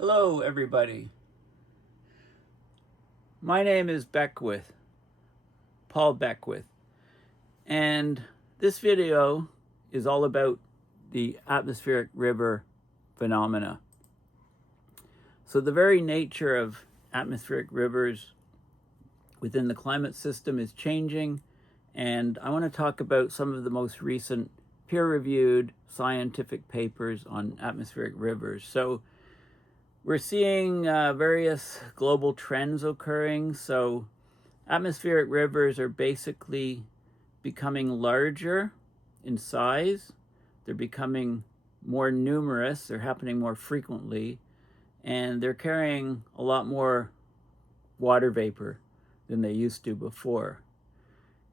Hello everybody. My name is Beckwith, Paul Beckwith, and this video is all about the atmospheric river phenomena. So the very nature of atmospheric rivers within the climate system is changing, and I want to talk about some of the most recent peer-reviewed scientific papers on atmospheric rivers. So we're seeing various global trends occurring. So atmospheric rivers are basically becoming larger in size. They're becoming more numerous. They're happening more frequently. And they're carrying a lot more water vapor than they used to before.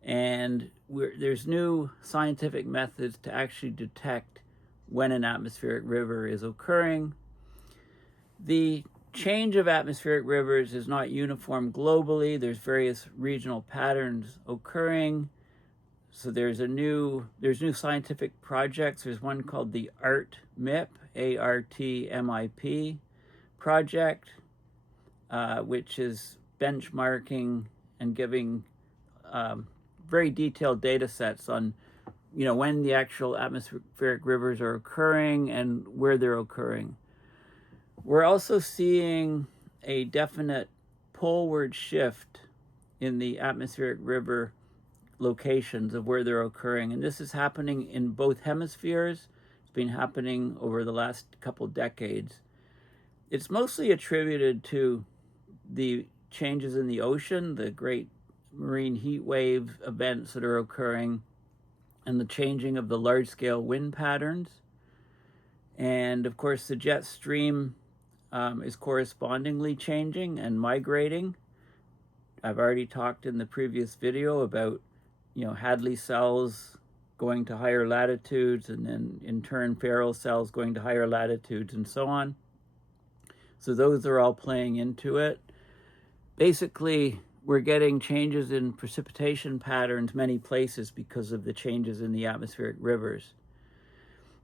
And there's new scientific methods to actually detect when an atmospheric river is occurring. The change of atmospheric rivers is not uniform globally. There's various regional patterns occurring. So there's new scientific projects. There's one called the ARTMIP, ARTMIP project, which is benchmarking and giving very detailed data sets on when the actual atmospheric rivers are occurring and where they're occurring. We're also seeing a definite poleward shift in the atmospheric river locations of where they're occurring. And this is happening in both hemispheres. It's been happening over the last couple decades. It's mostly attributed to the changes in the ocean, the great marine heat wave events that are occurring, and the changing of the large-scale wind patterns. And of course, the jet stream is correspondingly changing and migrating. I've already talked in the previous video about, Hadley cells going to higher latitudes, and then in turn Ferrel cells going to higher latitudes, and so on. So those are all playing into it. Basically, we're getting changes in precipitation patterns many places because of the changes in the atmospheric rivers.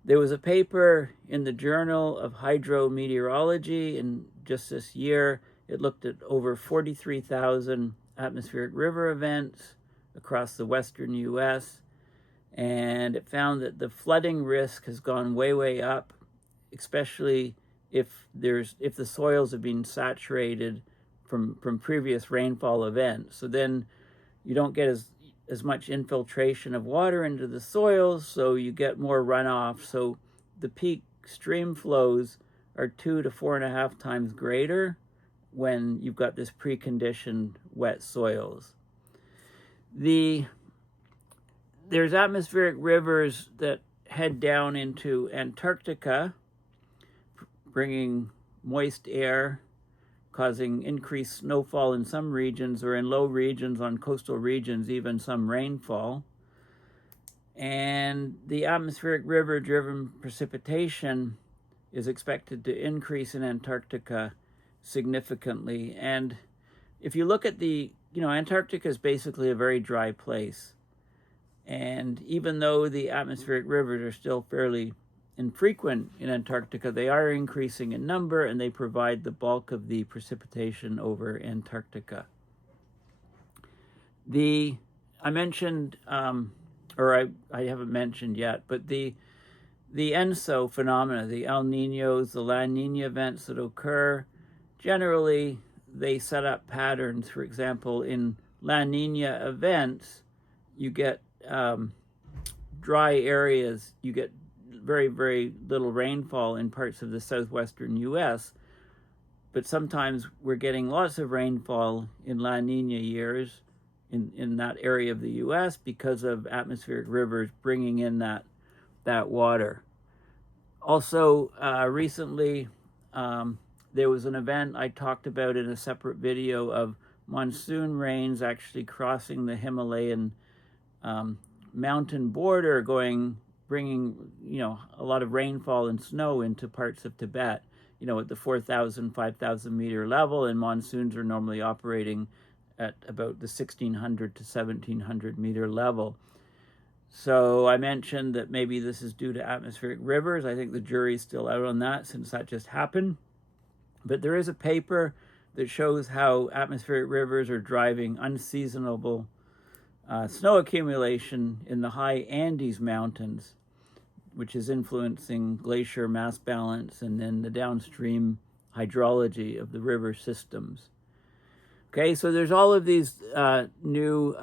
There was a paper in the Journal of Hydrometeorology in just this year. It looked at over 43,000 atmospheric river events across the Western US, and it found that the flooding risk has gone way, way up, especially if the soils have been saturated from previous rainfall events. So then you don't get as much infiltration of water into the soils, so you get more runoff. So the peak stream flows are 2 to 4.5 times greater when you've got this preconditioned wet soils. There's atmospheric rivers that head down into Antarctica, bringing moist air, causing increased snowfall in some regions, or in low regions on coastal regions, even some rainfall. And the atmospheric river-driven precipitation is expected to increase in Antarctica significantly. And if you look at Antarctica is basically a very dry place. And even though the atmospheric rivers are still fairly infrequent in Antarctica, they are increasing in number, and they provide the bulk of the precipitation over Antarctica. I mentioned, or I haven't mentioned yet, but the ENSO phenomena, the El Niños, the La Niña events that occur, generally they set up patterns. For example, in La Niña events, you get dry areas, you get very, very little rainfall in parts of the southwestern US, but sometimes we're getting lots of rainfall in La Niña years in that area of the US because of atmospheric rivers bringing in that water. Also, recently, there was an event I talked about in a separate video of monsoon rains actually crossing the Himalayan mountain border, bringing a lot of rainfall and snow into parts of Tibet, at the 4,000, 5,000 meter level, and monsoons are normally operating at about the 1,600 to 1,700 meter level. So I mentioned that maybe this is due to atmospheric rivers. I think the jury's still out on that, since that just happened. But there is a paper that shows how atmospheric rivers are driving unseasonable snow accumulation in the high Andes Mountains, which is influencing glacier mass balance and then the downstream hydrology of the river systems. Okay, so there's all of these new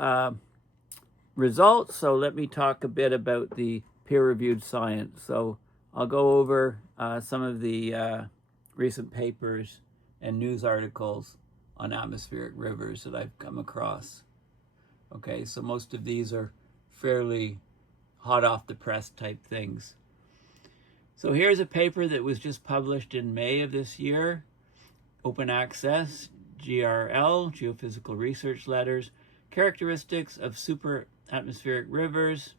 results. So let me talk a bit about the peer-reviewed science. So I'll go over some of the recent papers and news articles on atmospheric rivers that I've come across. Okay, so most of these are fairly hot off the press type things. So here's a paper that was just published in May of this year, open access, GRL, Geophysical Research Letters, characteristics of super atmospheric rivers.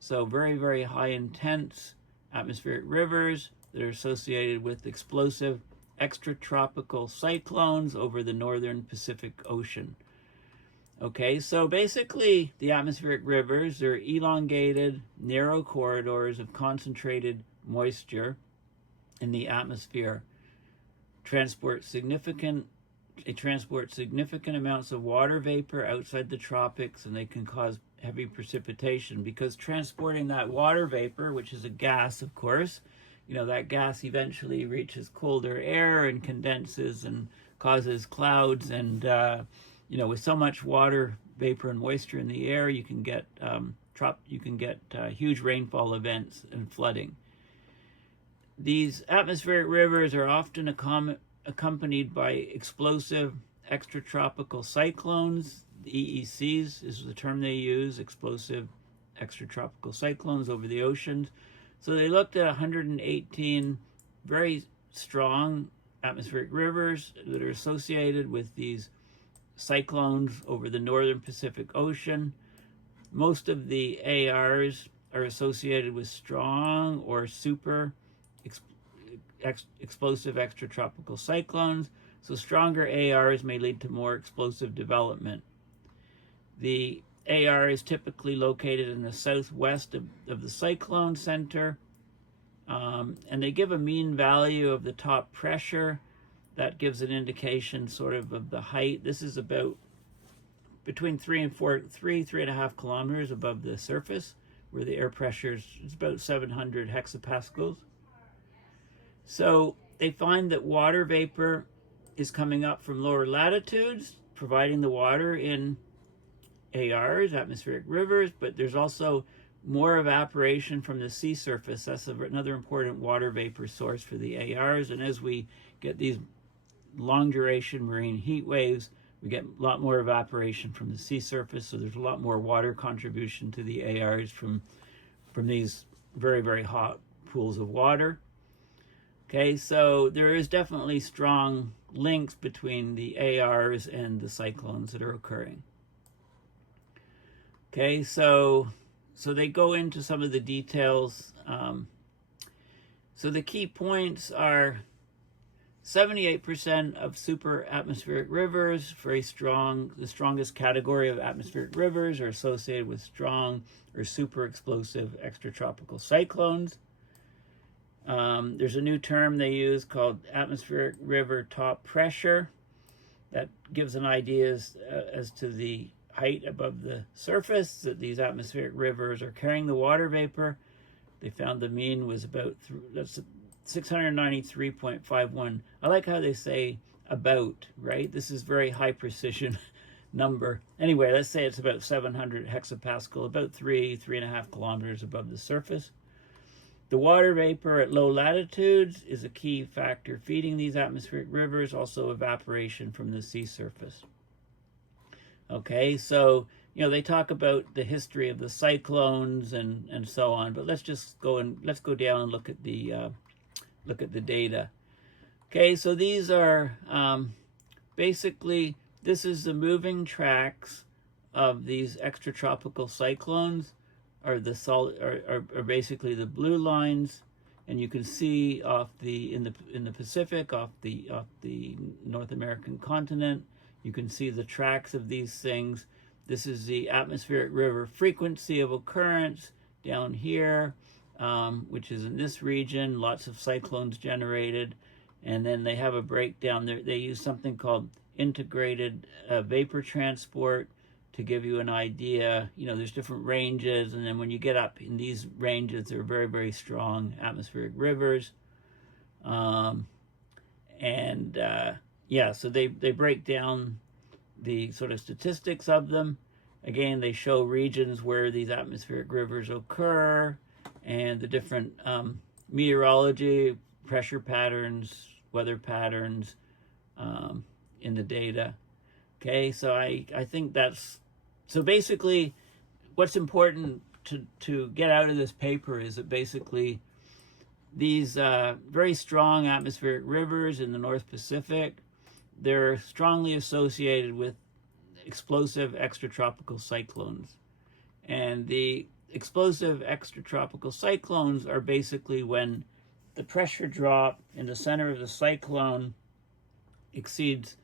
So very, very high intense atmospheric rivers that are associated with explosive extratropical cyclones over the northern Pacific Ocean. Okay, so basically the atmospheric rivers are elongated, narrow corridors of concentrated moisture in the atmosphere. Transport significant amounts of water vapor outside the tropics, and they can cause heavy precipitation, because transporting that water vapor, which is a gas, of course, that gas eventually reaches colder air and condenses and causes clouds, and with so much water vapor and moisture in the air, you can get huge rainfall events and flooding. These atmospheric rivers are often accompanied by explosive extratropical cyclones. The EECs is the term they use, explosive extratropical cyclones over the oceans. So they looked at 118 very strong atmospheric rivers that are associated with these cyclones over the northern Pacific Ocean. Most of the ARs are associated with strong or super explosive extratropical cyclones. So stronger ARs may lead to more explosive development. The AR is typically located in the southwest of the cyclone center, and they give a mean value of the top pressure. That gives an indication sort of the height. This is about between 3.5 kilometers above the surface, where the air pressure is about 700 hexapascals. So they find that water vapor is coming up from lower latitudes, providing the water in ARs, atmospheric rivers, but there's also more evaporation from the sea surface. That's another important water vapor source for the ARs. And as we get these long duration marine heat waves, we get a lot more evaporation from the sea surface. So there's a lot more water contribution to the ARs from these very, very hot pools of water. Okay, so there is definitely strong links between the ARs and the cyclones that are occurring. Okay, so they go into some of the details. So the key points are 78% of super atmospheric rivers, very strong, the strongest category of atmospheric rivers are associated with strong or super explosive extratropical cyclones. There's a new term they use called atmospheric river top pressure that gives an idea as to the height above the surface that these atmospheric rivers are carrying the water vapor. They found the mean was about 693.51. I like how they say about, right? This is very high precision number. Anyway, let's say it's about 700 hexapascal, about 3.5 kilometers above the surface. The water vapor at low latitudes is a key factor feeding these atmospheric rivers, also evaporation from the sea surface. Okay, so they talk about the history of the cyclones and so on, but let's go down and look at the data. Okay, so these are basically, this is the moving tracks of these extratropical cyclones, are basically the blue lines, and you can see in the Pacific, off the North American continent, you can see the tracks of these things. This is the atmospheric river frequency of occurrence down here, which is in this region, lots of cyclones generated, And then they have a breakdown. They use something called integrated vapor transport to give you an idea. There's different ranges, and then when you get up in these ranges, they're very, very strong atmospheric rivers. So they break down the sort of statistics of them. Again, they show regions where these atmospheric rivers occur and the different meteorology, pressure patterns, weather patterns in the data. Okay, so I think that's, so basically what's important to get out of this paper is that basically these very strong atmospheric rivers in the North Pacific, they're strongly associated with explosive extratropical cyclones. And the explosive extratropical cyclones are basically when the pressure drop in the center of the cyclone exceeds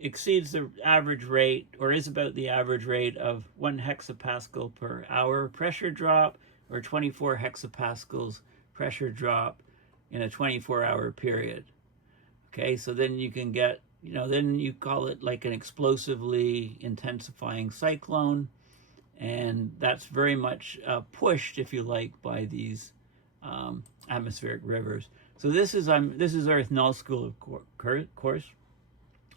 the average rate, or is about the average rate of 1 hexapascal per hour pressure drop, or 24 hexapascals pressure drop in a 24-hour period. Okay, so then you can get, then you call it like an explosively intensifying cyclone, and that's very much pushed, if you like, by these atmospheric rivers. So this is Earth Null School, of course.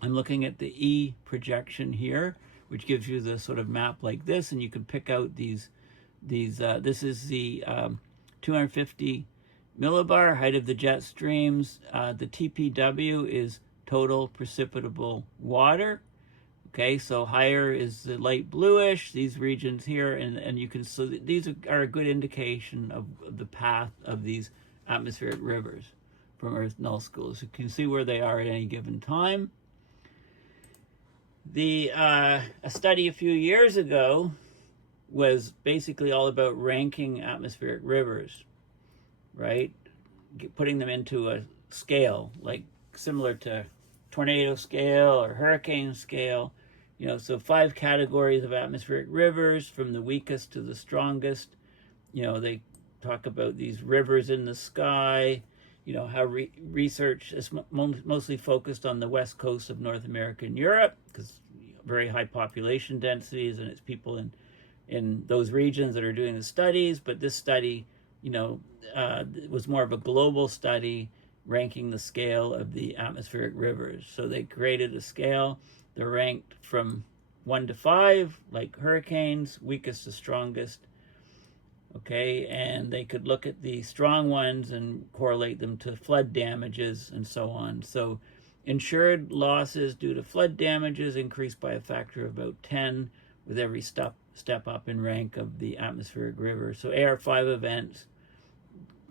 I'm looking at the E projection here, which gives you the sort of map like this, and you can pick out these. This is the 250 millibar height of the jet streams. The TPW is total precipitable water. Okay, so higher is the light bluish, these regions here, and you can, so these are a good indication of the path of these atmospheric rivers from Earth Null School. So you can see where they are at any given time. A study a few years ago was basically all about ranking atmospheric rivers, right? Putting them into a scale, like similar to tornado scale or hurricane scale. So 5 categories of atmospheric rivers, from the weakest to the strongest. They talk about these rivers in the sky, how research is mostly focused on the west coast of North America and Europe, because very high population densities, and it's people in those regions that are doing the studies. But this study, was more of a global study ranking the scale of the atmospheric rivers. So they created a scale. They're ranked from 1 to 5, like hurricanes, weakest to strongest. Okay, and they could look at the strong ones and correlate them to flood damages and so on. So insured losses due to flood damages increased by a factor of about 10 with every step up in rank of the atmospheric river. So AR5 events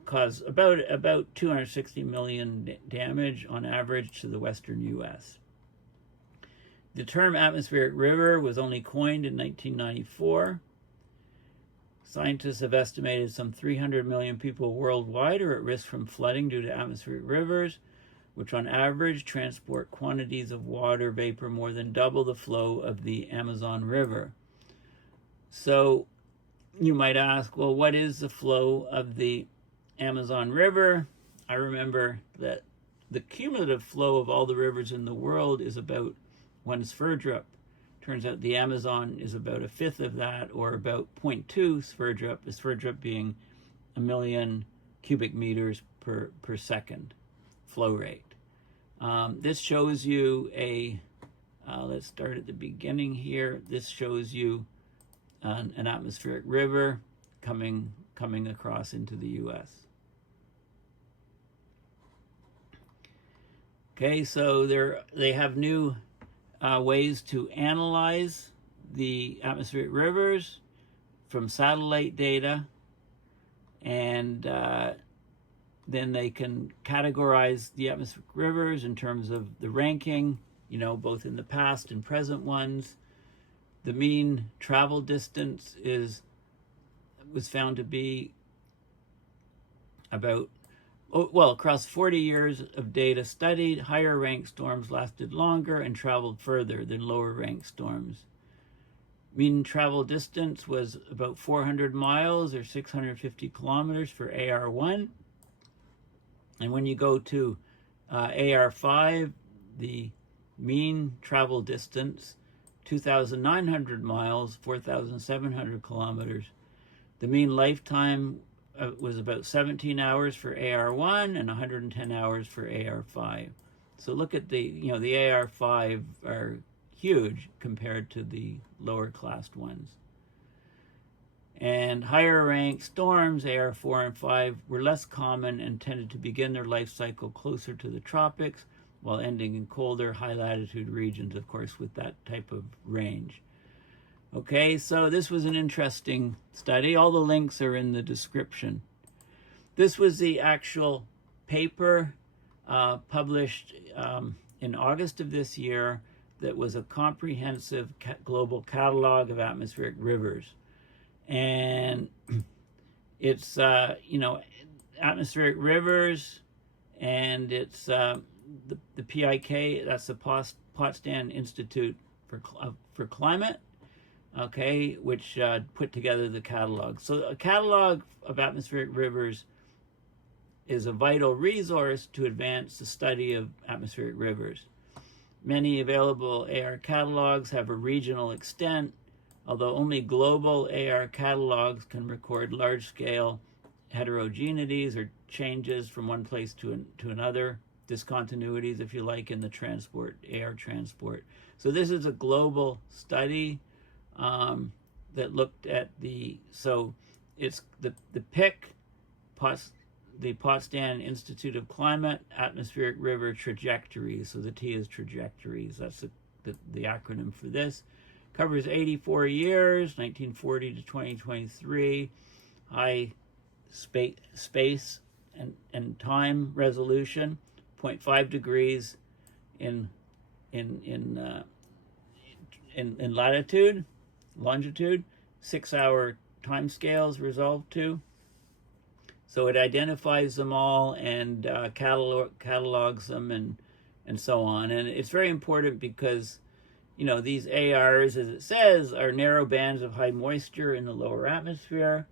cause about 260 million damage on average to the Western US. The term atmospheric river was only coined in 1994. Scientists have estimated some 300 million people worldwide are at risk from flooding due to atmospheric rivers, which on average transport quantities of water vapor more than double the flow of the Amazon River. So you might ask, well, what is the flow of the Amazon River? I remember that the cumulative flow of all the rivers in the world is about 1 sverdrup. Turns out the Amazon is about 1/5 of that, or about 0.2 sverdrup, a sverdrup being 1 million cubic meters per second flow rate. This shows you let's start at the beginning here. This shows you an atmospheric river coming across into the US. Okay, so they have new ways to analyze the atmospheric rivers from satellite data, and then they can categorize the atmospheric rivers in terms of the ranking, both in the past and present ones. The mean travel distance was found to be about, across 40 years of data studied, higher ranked storms lasted longer and traveled further than lower ranked storms. Mean travel distance was about 400 miles or 650 kilometers for AR1. And when you go to AR5, the mean travel distance, 2,900 miles, 4,700 kilometers. The mean lifetime was about 17 hours for AR1 and 110 hours for AR5. So look at the AR5 are huge compared to the lower classed ones. And higher ranked storms, AR4 and 5, were less common and tended to begin their life cycle closer to the tropics, while ending in colder, high latitude regions, of course, with that type of range. Okay, so this was an interesting study. All the links are in the description. This was the actual paper published in August of this year that was a comprehensive global catalog of atmospheric rivers. And it's, atmospheric rivers, and it's the PIK, that's the Potsdam Institute for Climate, okay, which put together the catalog. So a catalog of atmospheric rivers is a vital resource to advance the study of atmospheric rivers. Many available AR catalogs have a regional extent, although only global AR catalogs can record large-scale heterogeneities or changes from one place to another, discontinuities, if you like, in the transport, AR transport. So this is a global study that looked at it's the PIK, the Potsdam Institute of Climate, Atmospheric River Trajectories. So the T is trajectories. That's the acronym for this. Covers 84 years, 1940 to 2023, high space and time resolution, 0.5 degrees in latitude, longitude, 6-hour time scales resolved to. So it identifies them all and catalogs them and so on. And it's very important because these ARs, as it says, are narrow bands of high moisture in the lower atmosphere.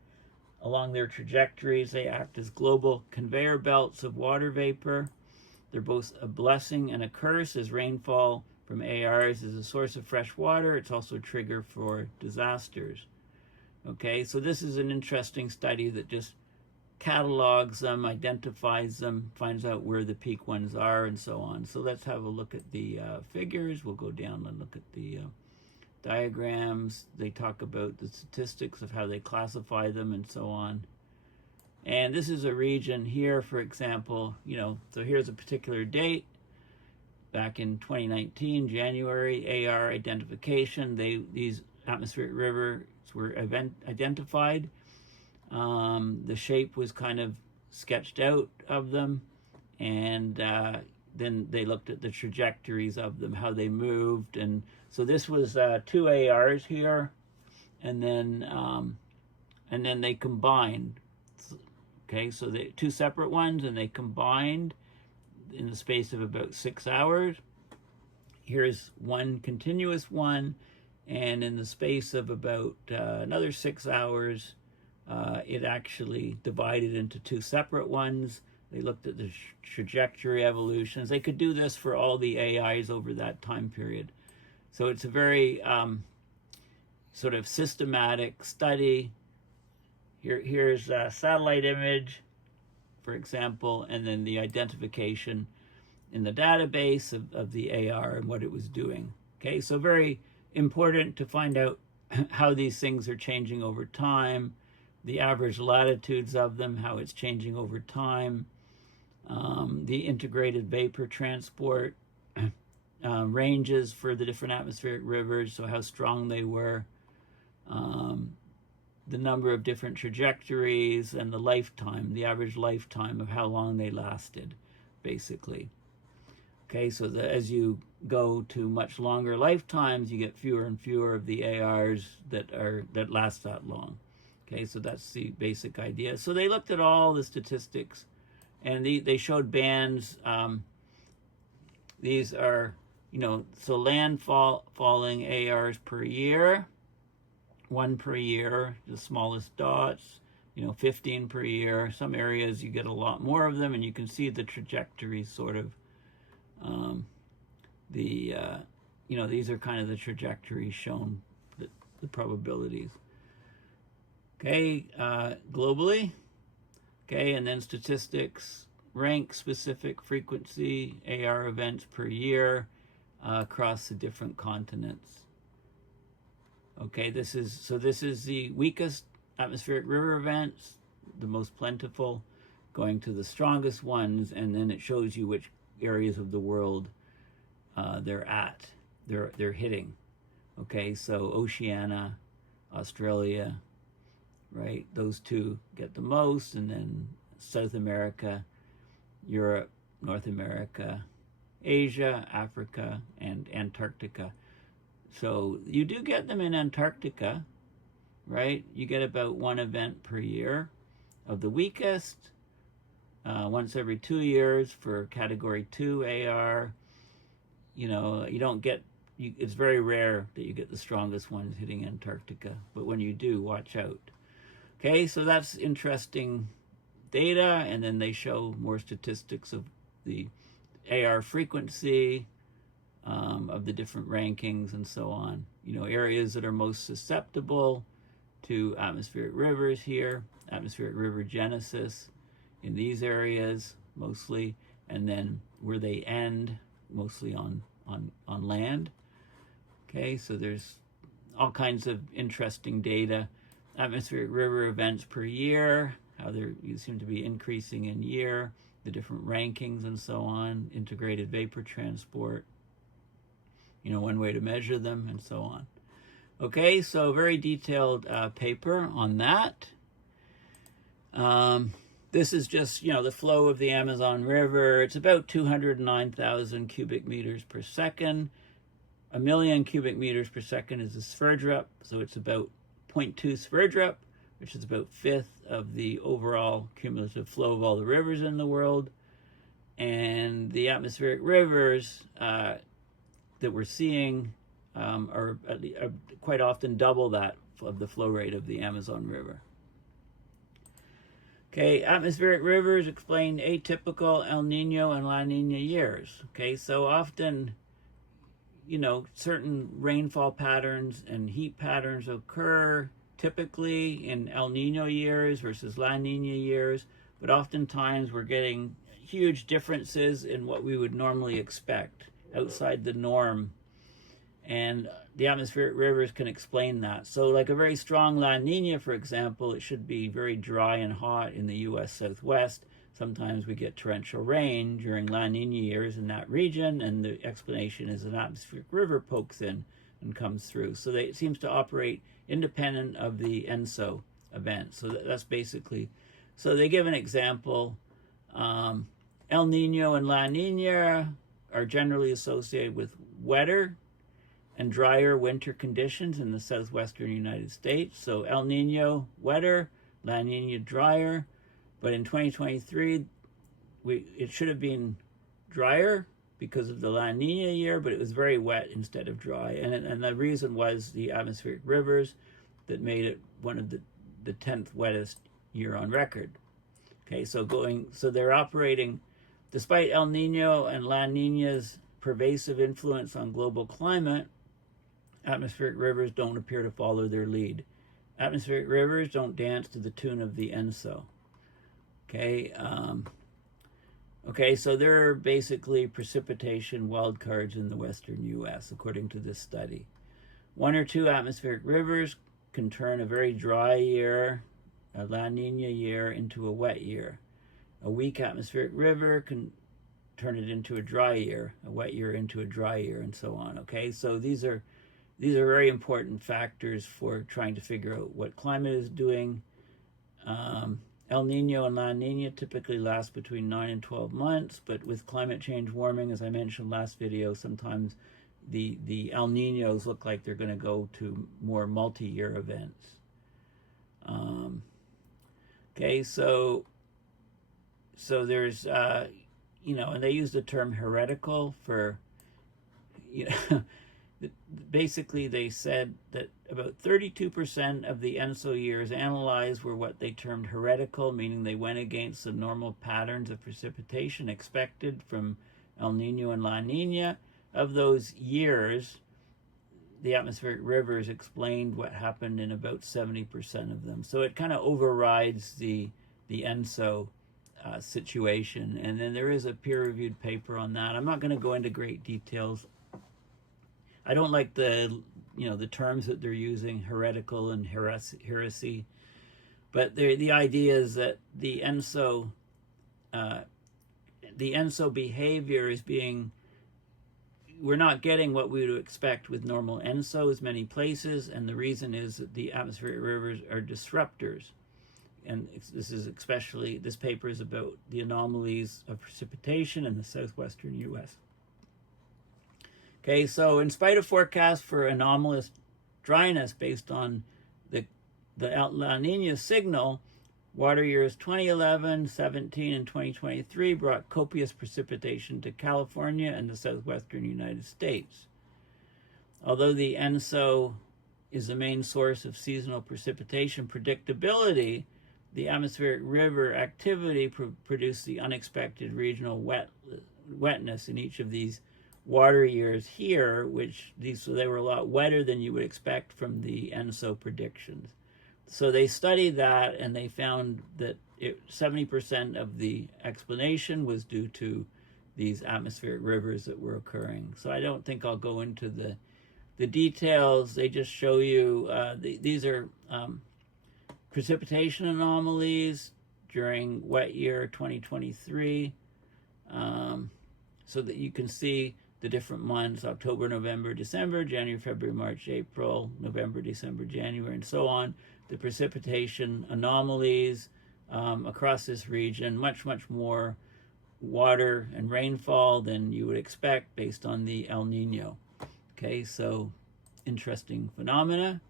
Along their trajectories, they act as global conveyor belts of water vapor. They're both a blessing and a curse, as rainfall from ARs is a source of fresh water. It's also a trigger for disasters. Okay, so this is an interesting study that just catalogs them, identifies them, finds out where the peak ones are, and so on. So let's have a look at the figures. We'll go down and look at the diagrams. They talk about the statistics of how they classify them and so on. And this is a region here, for example, so here's a particular date. Back in 2019, January, AR identification. These atmospheric rivers were identified. The shape was kind of sketched out of them, and then they looked at the trajectories of them, how they moved. And so this was 2 ARs here, and then they combined. Okay, so they 2 separate ones, and they combined in the space of about 6 hours. Here's one continuous one, and in the space of about another 6 hours, it actually divided into 2 separate ones. They looked at the trajectory evolutions. They could do this for all the AIs over that time period. So it's a very sort of systematic study. Here's a satellite image, for example, and then the identification in the database of the AR and what it was doing. Okay, so very important to find out how these things are changing over time, the average latitudes of them, how it's changing over time, the integrated vapor transport, ranges for the different atmospheric rivers, so how strong they were, the number of different trajectories, and the lifetime, the average lifetime of how long they lasted, basically. Okay, so as you go to much longer lifetimes, you get fewer and fewer of the ARs that last that long. Okay, so that's the basic idea. So they looked at all the statistics, and they showed bands. These are, so falling ARs per year, 1 per year, the smallest dots, 15 per year. Some areas you get a lot more of them, and you can see the trajectory sort of These are kind of the trajectories shown, the probabilities. Okay, globally. Okay, and then statistics, rank specific frequency AR events per year across the different continents. Okay, this is the weakest atmospheric river events, the most plentiful, going to the strongest ones, and then it shows you which areas of the world they're hitting. Okay, so Oceania, Australia, right? Those two get the most, and then South America, Europe, North America, Asia, Africa, and Antarctica. So you do get them in Antarctica, right? You get about one event per year of the weakest, once every 2 years for Category 2 AR. You don't get, it's very rare that you get the strongest ones hitting Antarctica, but when you do, watch out. Okay, so that's interesting data, and then they show more statistics of the AR frequency, of the different rankings and so on. Areas that are most susceptible to atmospheric rivers here, atmospheric river genesis in these areas mostly, and then where they end mostly on land. Okay, so there's all kinds of interesting data. Atmospheric river events per year, how you seem to be increasing in year, the different rankings and so on, integrated vapor transport, one way to measure them and so on. Okay, so very detailed paper on that. This is just, the flow of the Amazon River. It's about 209,000 cubic meters per second. 1 million cubic meters per second is a Sverdrup, so it's about 0.2 Sverdrup, which is about 1/5 of the overall cumulative flow of all the rivers in the world. And the atmospheric rivers that we're seeing are quite often double that of the flow rate of the Amazon River. Okay, atmospheric rivers explain atypical El Niño and La Niña years. Okay, so often, certain rainfall patterns and heat patterns occur typically in El Niño years versus La Niña years, but oftentimes we're getting huge differences in what we would normally expect outside the norm, and the atmospheric rivers can explain that. So like a very strong La Niña, for example, it should be very dry and hot in the US Southwest. Sometimes we get torrential rain during La Niña years in that region, and the explanation is an atmospheric river pokes in and comes through. So it seems to operate independent of the ENSO event. So that's basically, so they give an example. El Niño and La Niña are generally associated with wetter and drier winter conditions in the southwestern United States. So El Niño, wetter, La Niña, drier. But in 2023, it should have been drier because of the La Niña year, but it was very wet instead of dry. And the reason was the atmospheric rivers that made it one of the 10th wettest year on record. Okay, so they're operating, despite El Niño and La Niña's pervasive influence on global climate, atmospheric rivers don't appear to follow their lead. Atmospheric rivers don't dance to the tune of the ENSO. Okay, so they're basically precipitation wildcards in the western US, according to this study. 1 or 2 atmospheric rivers can turn a very dry year, a La Niña year, into a wet year. A weak atmospheric river can turn it into a dry year, a wet year into a dry year, and so on. Okay, so these are very important factors for trying to figure out what climate is doing. El Niño and La Niña typically last between 9 and 12 months, but with climate change warming, as I mentioned last video, sometimes the El Niños look like they're going to go to more multi-year events. Okay, so there's, and they use the term heretical for, basically they said that about 32% of the ENSO years analyzed were what they termed heretical, meaning they went against the normal patterns of precipitation expected from El Niño and La Niña. Of those years, the atmospheric rivers explained what happened in about 70% of them. So it kind of overrides the ENSO situation. And then there is a peer-reviewed paper on that. I'm not going to go into great details. I don't like the terms that they're using, heretical and heresy. But the idea is that the ENSO behavior is being, we're not getting what we would expect with normal ENSOs many places, and the reason is that the atmospheric rivers are disruptors. And this paper is about the anomalies of precipitation in the Southwestern US. Okay, so in spite of forecasts for anomalous dryness based on the La Niña signal, water years 2011, 17, and 2023 brought copious precipitation to California and the southwestern United States. Although the ENSO is the main source of seasonal precipitation predictability, the atmospheric river activity produced the unexpected regional wetness in each of these water years here, so they were a lot wetter than you would expect from the ENSO predictions. So they studied that, and they found that 70% of the explanation was due to these atmospheric rivers that were occurring. So I don't think I'll go into the details. They just show you, these are precipitation anomalies during wet year 2023, so that you can see the different months: October, November, December, January, February, March, April, November, December, January, and so on. The precipitation anomalies across this region, much more water and rainfall than you would expect based on the El Nino. Okay, so interesting phenomena.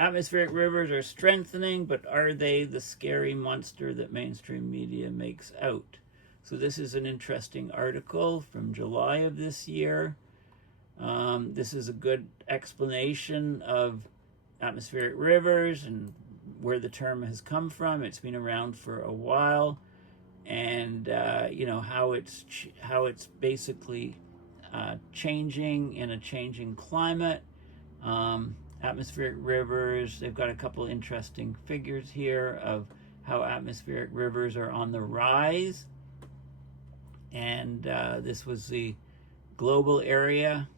Atmospheric rivers are strengthening, but are they the scary monster that mainstream media makes out? So this is an interesting article from July of this year. This is a good explanation of atmospheric rivers and where the term has come from. It's been around for a while, and how it's basically changing in a changing climate. Atmospheric rivers, they've got a couple interesting figures here of how atmospheric rivers are on the rise. And this was the global area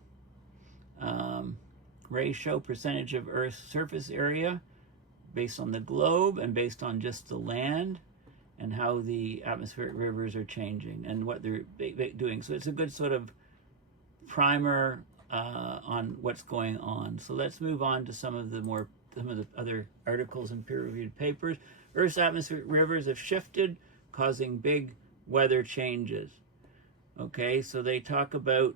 ratio, percentage of Earth's surface area based on the globe and based on just the land, and how the atmospheric rivers are changing and what they're doing. So it's a good sort of primer on what's going on. So let's move on to some of the other articles and peer-reviewed papers. Earth's atmospheric rivers have shifted, causing big weather changes. Okay, so they talk about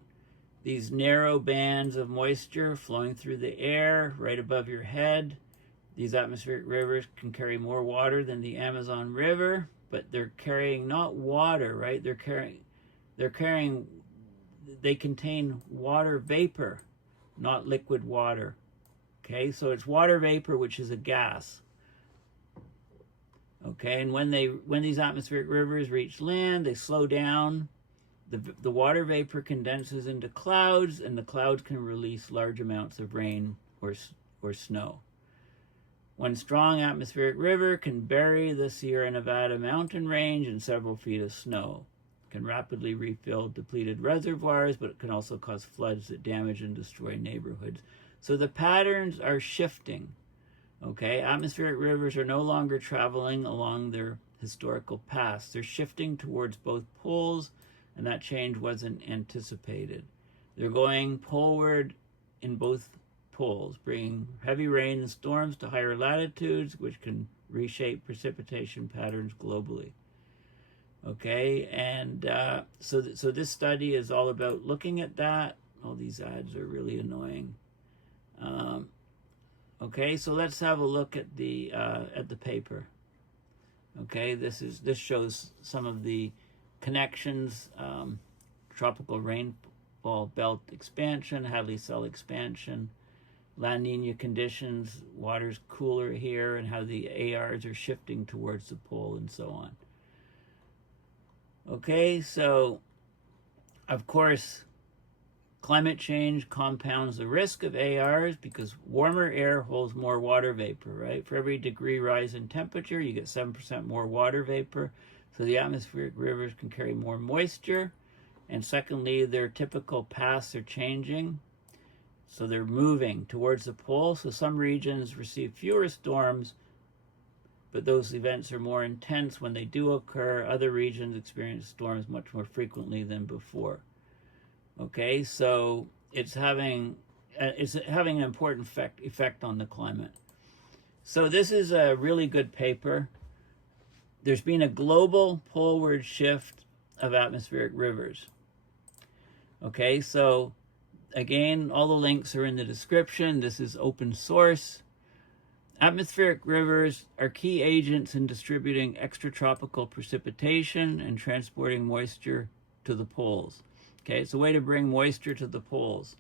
these narrow bands of moisture flowing through the air right above your head. These atmospheric rivers can carry more water than the Amazon River, but they're carrying not water, right? They contain water vapor, not liquid water. Okay, so it's water vapor, which is a gas. Okay, and when these atmospheric rivers reach land, they slow down. The water vapor condenses into clouds, and the clouds can release large amounts of rain or snow. One strong atmospheric river can bury the Sierra Nevada mountain range in several feet of snow. It can rapidly refill depleted reservoirs, but it can also cause floods that damage and destroy neighborhoods. So the patterns are shifting. Okay, atmospheric rivers are no longer traveling along their historical paths. They're shifting towards both poles, and that change wasn't anticipated. They're going poleward in both poles, bringing heavy rain and storms to higher latitudes, which can reshape precipitation patterns globally. Okay, and so this study is all about looking at that. All these ads are really annoying. Okay, so let's have a look at the paper. Okay, this shows some of the connections: tropical rainfall belt expansion, Hadley cell expansion, La Niña conditions, water's cooler here, and how the ARs are shifting towards the pole, and so on. Okay, so of course, climate change compounds the risk of ARs because warmer air holds more water vapor, right? For every degree rise in temperature, you get 7% more water vapor. So the atmospheric rivers can carry more moisture. And secondly, their typical paths are changing. So they're moving towards the pole. So some regions receive fewer storms, but those events are more intense when they do occur. Other regions experience storms much more frequently than before. Okay, so it's having an important effect on the climate. So this is a really good paper. There's been a global poleward shift of atmospheric rivers. Okay, so again, all the links are in the description. This is open source. Atmospheric rivers are key agents in distributing extratropical precipitation and transporting moisture to the poles. Okay, it's a way to bring moisture to the poles.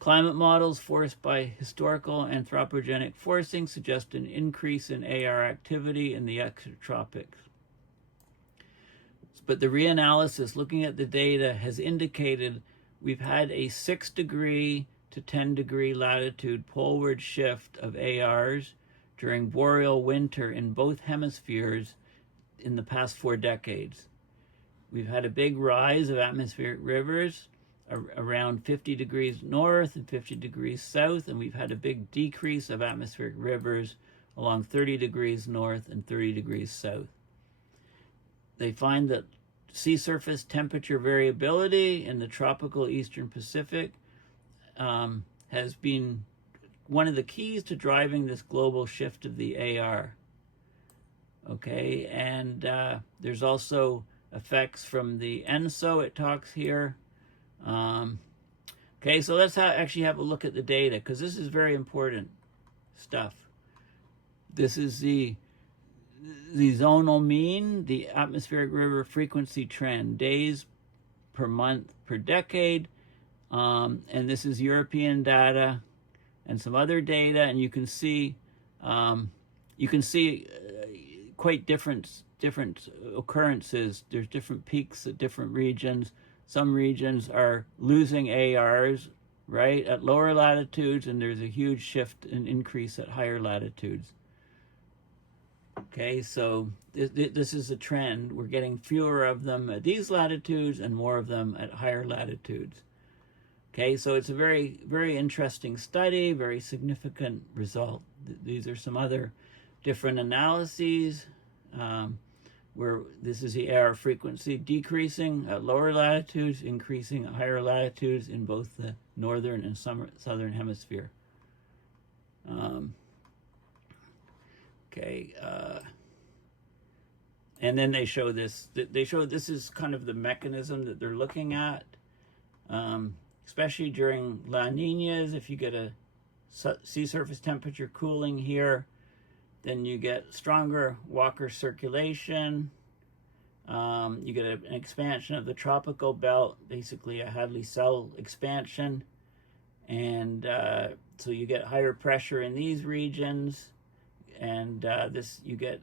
Climate models forced by historical anthropogenic forcing suggest an increase in AR activity in the extratropics. But the reanalysis, looking at the data, has indicated we've had a 6 degree to 10 degree latitude poleward shift of ARs during boreal winter in both hemispheres in the past 4 decades. We've had a big rise of atmospheric rivers around 50 degrees north and 50 degrees south, and we've had a big decrease of atmospheric rivers along 30 degrees north and 30 degrees south. They find that sea surface temperature variability in the tropical eastern Pacific has been one of the keys to driving this global shift of the AR. Okay, and there's also effects from the ENSO, it talks here. Okay, so let's actually have a look at the data, because this is very important stuff. This is the zonal mean, the atmospheric river frequency trend, days per month per decade, and this is European data and some other data, and you can see quite different occurrences. There's different peaks at different regions. Some regions are losing ARs, right, at lower latitudes, and there's a huge shift and increase at higher latitudes. Okay, so this is a trend. We're getting fewer of them at these latitudes and more of them at higher latitudes. Okay, so it's a very, very interesting study, very significant result. These are some other different analyses where this is the AR frequency decreasing at lower latitudes, increasing at higher latitudes in both the northern and southern hemisphere. And then they show this. They show this is kind of the mechanism that they're looking at, especially during La Niñas. If you get a sea surface temperature cooling here, then you get stronger Walker circulation. You get an expansion of the tropical belt, basically a Hadley cell expansion. And so you get higher pressure in these regions. And you get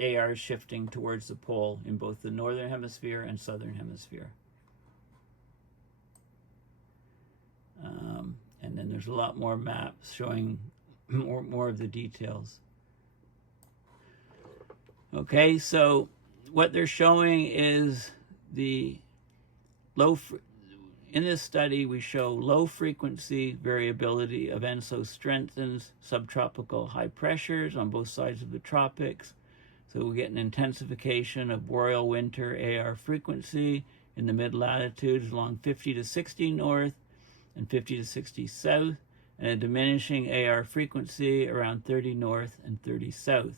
ARs shifting towards the pole in both the northern hemisphere and southern hemisphere. And then there's a lot more maps showing more of the details. Okay, so what they're showing is in this study, we show low frequency variability of ENSO strengthens subtropical high pressures on both sides of the tropics. So we get an intensification of boreal winter AR frequency in the mid-latitudes along 50 to 60 north and 50 to 60 south, and a diminishing AR frequency around 30 north and 30 south.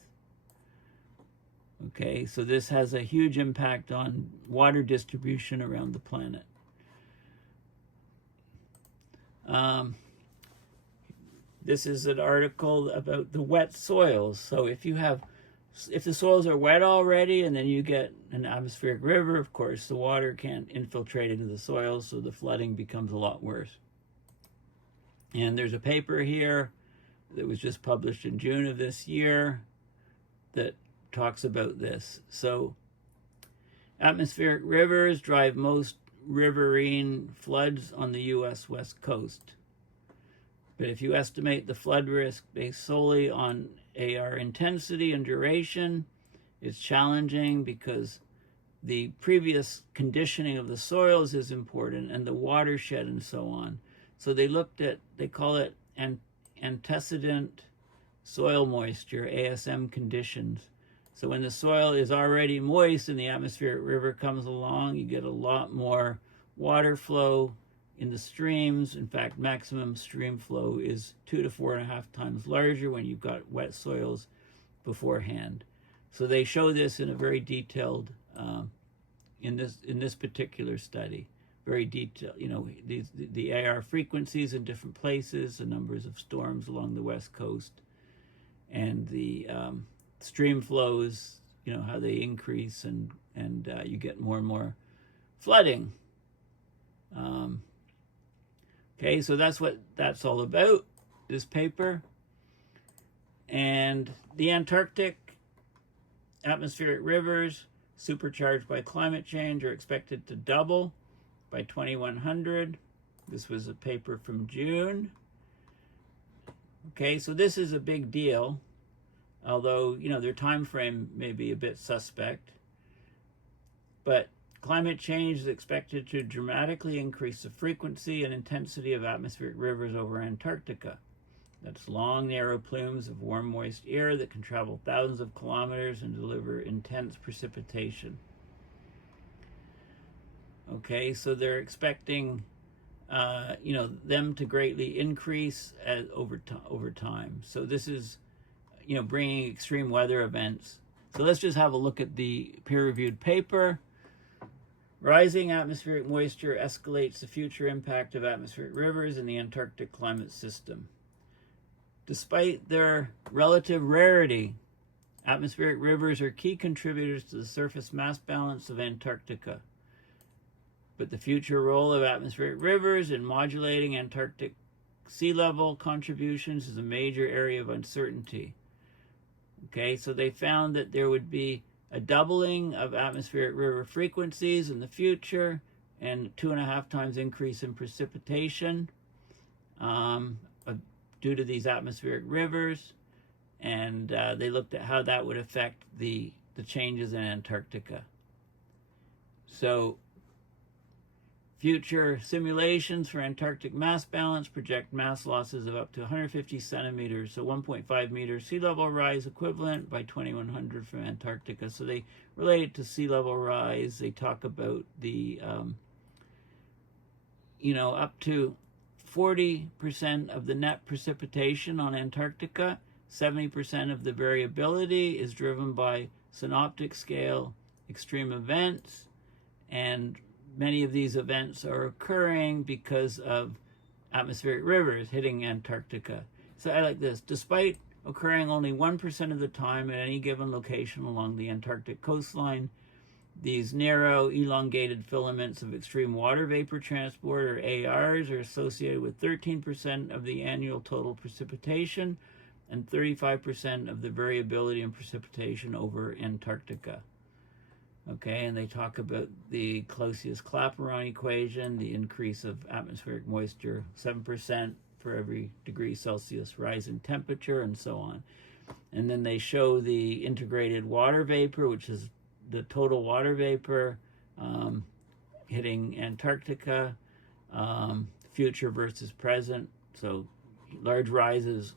Okay, so this has a huge impact on water distribution around the planet. This is an article about the wet soils. So if the soils are wet already and then you get an atmospheric river, of course, the water can't infiltrate into the soils, so the flooding becomes a lot worse. And there's a paper here that was just published in June of this year that talks about this. So Atmospheric rivers drive most riverine floods on the U.S. West Coast. But if you estimate the flood risk based solely on AR intensity and duration, it's challenging because the previous conditioning of the soils is important and the watershed and so on. So they looked at, they call it antecedent soil moisture, ASM conditions. So when the soil is already moist and the atmospheric river comes along, you get a lot more water flow in the streams. In fact, maximum stream flow is 2 to 4.5 times larger when you've got wet soils beforehand. So they show this in a very detailed, in this particular study, very detailed, you know, the AR frequencies in different places, the numbers of storms along the West Coast, and the stream flows, you know, how they increase, and you get more and more flooding. Okay, so that's what that's all about, this paper. And the Antarctic atmospheric rivers supercharged by climate change are expected to double by 2100. This was a paper from June. Okay, so this is a big deal, although, you know, their time frame may be a bit suspect. But climate change is expected to dramatically increase the frequency and intensity of atmospheric rivers over Antarctica. That's long, narrow plumes of warm, moist air that can travel thousands of kilometers and deliver intense precipitation. Okay, so they're expecting, you know, them to greatly increase over time. So this is, you know, bringing extreme weather events. So let's just have a look at the peer-reviewed paper. Rising atmospheric moisture escalates the future impact of atmospheric rivers in the Antarctic climate system. Despite their relative rarity, atmospheric rivers are key contributors to the surface mass balance of Antarctica. But the future role of atmospheric rivers in modulating Antarctic sea level contributions is a major area of uncertainty. Okay, so they found that there would be a doubling of atmospheric river frequencies in the future and 2.5 times increase in precipitation due to these atmospheric rivers. And they looked at how that would affect the changes in Antarctica. So future simulations for Antarctic mass balance project mass losses of up to 150 centimeters, so 1.5 meters sea level rise equivalent by 2100 from Antarctica. So they relate it to sea level rise. They talk about the, you know, up to 40% of the net precipitation on Antarctica. 70% of the variability is driven by synoptic scale extreme events, and many of these events are occurring because of atmospheric rivers hitting Antarctica. So I like this. Despite occurring only 1% of the time at any given location along the Antarctic coastline, these narrow, elongated filaments of extreme water vapor transport, or ARs, are associated with 13% of the annual total precipitation and 35% of the variability in precipitation over Antarctica. Okay, and they talk about the Clausius-Clapeyron equation, the increase of atmospheric moisture, 7% for every degree Celsius rise in temperature, and so on. And then they show the integrated water vapor, which is the total water vapor hitting Antarctica, future versus present. So large rises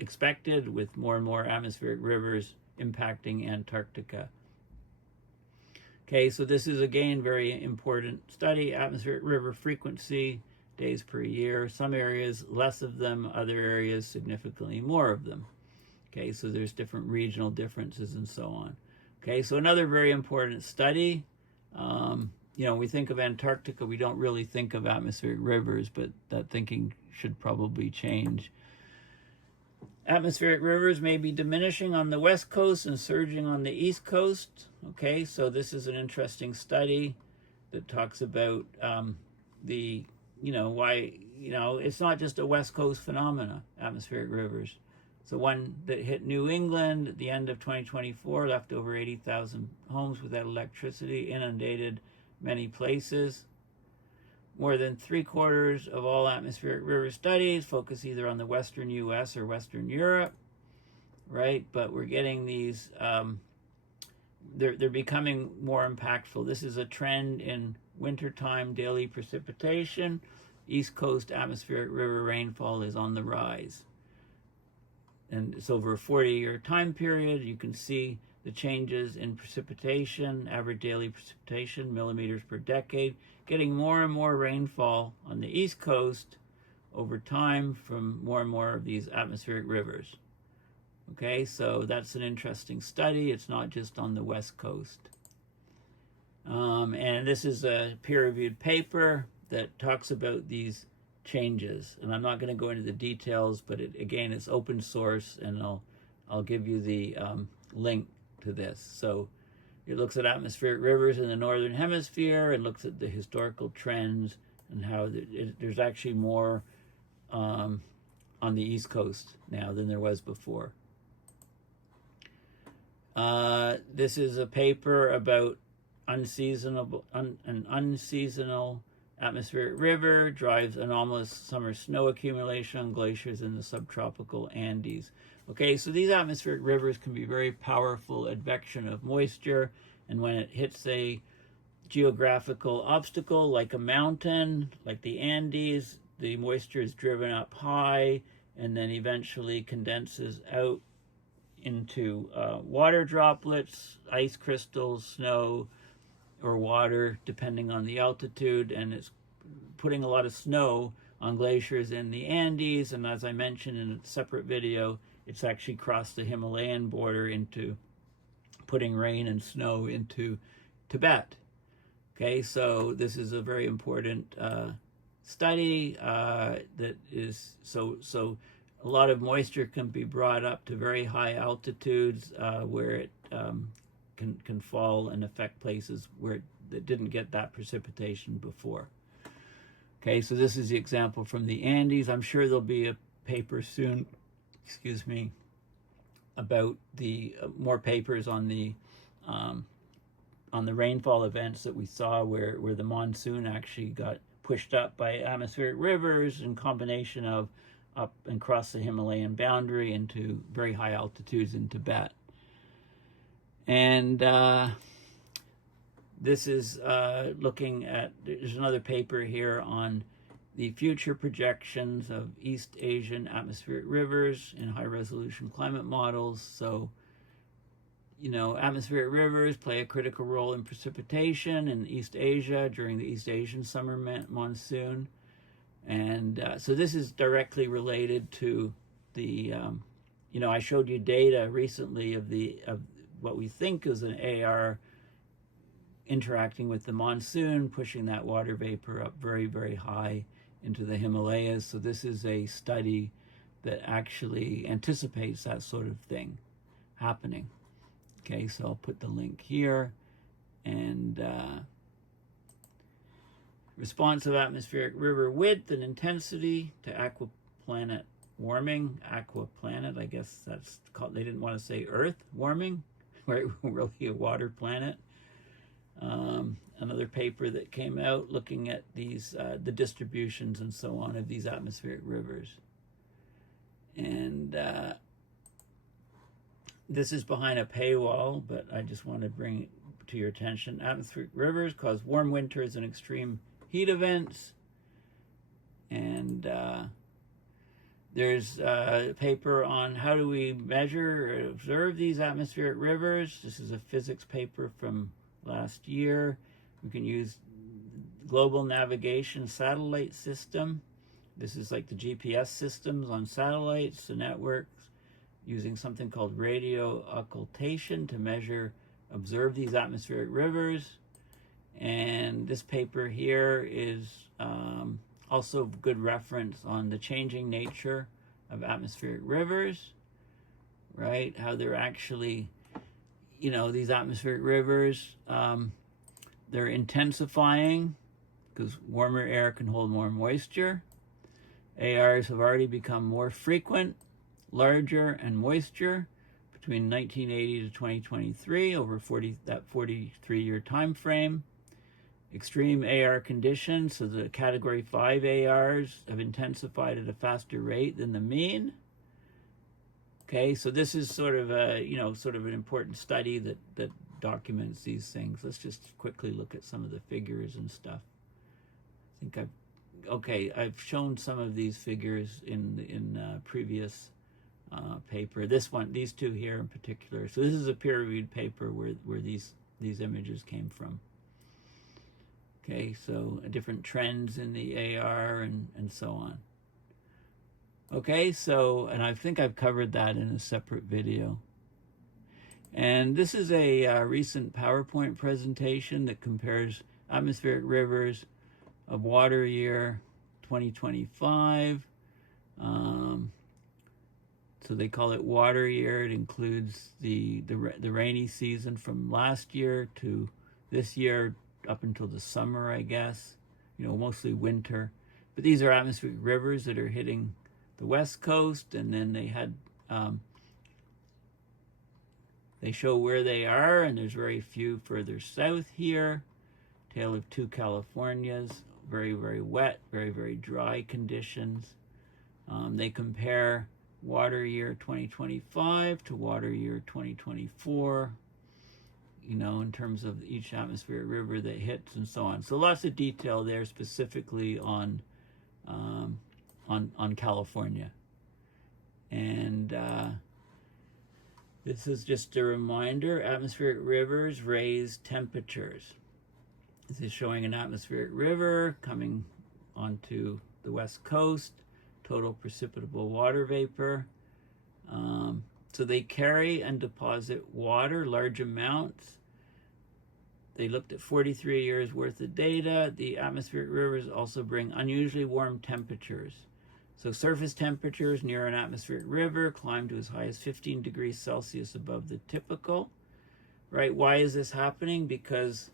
expected with more and more atmospheric rivers impacting Antarctica. Okay, so this is, again, very important study. Atmospheric river frequency, days per year. Some areas, less of them. Other areas, significantly more of them. Okay, so there's different regional differences and so on. Okay, so another very important study. You know, we think of Antarctica, we don't really think of atmospheric rivers, but that thinking should probably change. Atmospheric rivers may be diminishing on the west coast and surging on the east coast. Okay, so this is an interesting study that talks about you know, why, you know, it's not just a west coast phenomena, atmospheric rivers. So one that hit New England at the end of 2024 left over 80,000 homes without electricity, inundated many places. More than 3/4 of all atmospheric river studies focus either on the Western US or Western Europe, right? But we're getting these, they're becoming more impactful. This is a trend in wintertime daily precipitation. East Coast atmospheric river rainfall is on the rise. And it's over a 40-year time period. You can see the changes in precipitation, average daily precipitation, millimeters per decade, getting more and more rainfall on the East Coast over time from more and more of these atmospheric rivers. Okay, so that's an interesting study. It's not just on the West Coast. And this is a peer-reviewed paper that talks about these changes. And I'm not going to go into the details, but again, it's open source, and I'll give you the link to this. So it looks at atmospheric rivers in the Northern Hemisphere and looks at the historical trends and how there's actually more on the East Coast now than there was before. This is a paper about an unseasonal atmospheric river drives anomalous summer snow accumulation on glaciers in the subtropical Andes. Okay, so these atmospheric rivers can be very powerful advection of moisture, and when it hits a geographical obstacle like a mountain, like the Andes, the moisture is driven up high and then eventually condenses out into water droplets, ice crystals, snow, or water, depending on the altitude, and it's putting a lot of snow on glaciers in the Andes, and as I mentioned in a separate video, it's actually crossed the Himalayan border into putting rain and snow into Tibet. Okay, so this is a very important study that is, so a lot of moisture can be brought up to very high altitudes where it can fall and affect places where it didn't get that precipitation before. Okay, so this is the example from the Andes. I'm sure there'll be a paper soon, about the more papers on the rainfall events that we saw where the monsoon actually got pushed up by atmospheric rivers in combination of up and across the Himalayan boundary into very high altitudes in Tibet. And this is looking at, there's another paper here on the future projections of East Asian atmospheric rivers in high-resolution climate models. So, you know, atmospheric rivers play a critical role in precipitation in East Asia during the East Asian summer monsoon. And so this is directly related to the, you know, I showed you data recently of what we think is an AR interacting with the monsoon, pushing that water vapor up very, very high into the Himalayas. So this is a study that actually anticipates that sort of thing happening. Okay, so I'll put the link here. And response of atmospheric river width and intensity to aquaplanet warming. Aquaplanet, I guess that's called, they didn't want to say Earth warming, right? Really a water planet. Another paper that came out looking at these, the distributions and so on of these atmospheric rivers. And this is behind a paywall, but I just want to bring it to your attention. Atmospheric rivers cause warm winters and extreme heat events. And there's a paper on how do we measure or observe these atmospheric rivers. This is a physics paper from last year. We can use global navigation satellite system. This is like the GPS systems on satellites, the networks, using something called radio occultation to observe these atmospheric rivers. And this paper here is also good reference on the changing nature of atmospheric rivers, right? How they're actually, you know, these atmospheric rivers, they're intensifying because warmer air can hold more moisture. ARs have already become more frequent larger and moisture between 1980 to 2023 over that 43-year time frame. Extreme AR conditions, so the Category 5 ARs have intensified at a faster rate than the mean. Okay, so this is sort of a, sort of an important study that documents these things. Let's just quickly look at some of the figures and stuff. I think I've shown some of these figures in previous paper. These two here in particular. So this is a peer-reviewed paper where these images came from. Okay, so different trends in the AR and so on. Okay, so, and I think I've covered that in a separate video. And this is a recent PowerPoint presentation that compares atmospheric rivers of water year 2025. So they call it water year. It includes the rainy season from last year to this year up until the summer, I guess, mostly winter. But these are atmospheric rivers that are hitting the west coast, and then they had they show where they are, and there's very few further south here. Tale of two Californias, very, very wet, very, very dry conditions. They compare water year 2025 to water year 2024, in terms of each atmospheric river that hits and so on. So lots of detail there specifically on California. And this is just a reminder, atmospheric rivers raise temperatures. This is showing an atmospheric river coming onto the west coast, total precipitable water vapor. So they carry and deposit water, large amounts. They looked at 43 years worth of data. The atmospheric rivers also bring unusually warm temperatures. So surface temperatures near an atmospheric river climb to as high as 15 degrees Celsius above the typical, right? Why is this happening? Because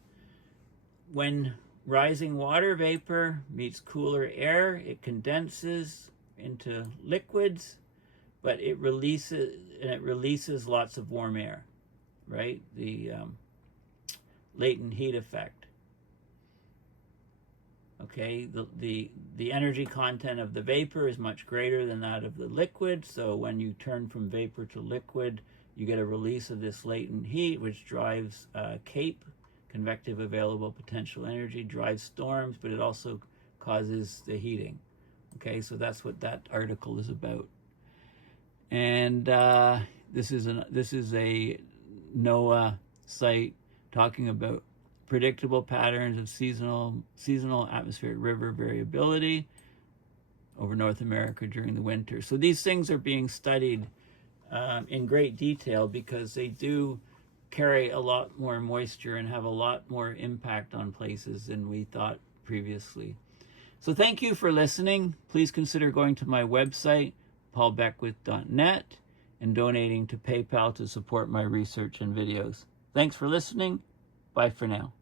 when rising water vapor meets cooler air, it condenses into liquids, but it releases lots of warm air, right? The latent heat effect. Okay, the energy content of the vapor is much greater than that of the liquid, so when you turn from vapor to liquid, you get a release of this latent heat, which drives CAPE, convective available potential energy, drives storms, but it also causes the heating. Okay, so that's what that article is about. And this is a NOAA site talking about predictable patterns of seasonal atmospheric river variability over North America during the winter. So these things are being studied in great detail because they do carry a lot more moisture and have a lot more impact on places than we thought previously. So thank you for listening. Please consider going to my website, paulbeckwith.net, and donating to PayPal to support my research and videos. Thanks for listening. Bye for now.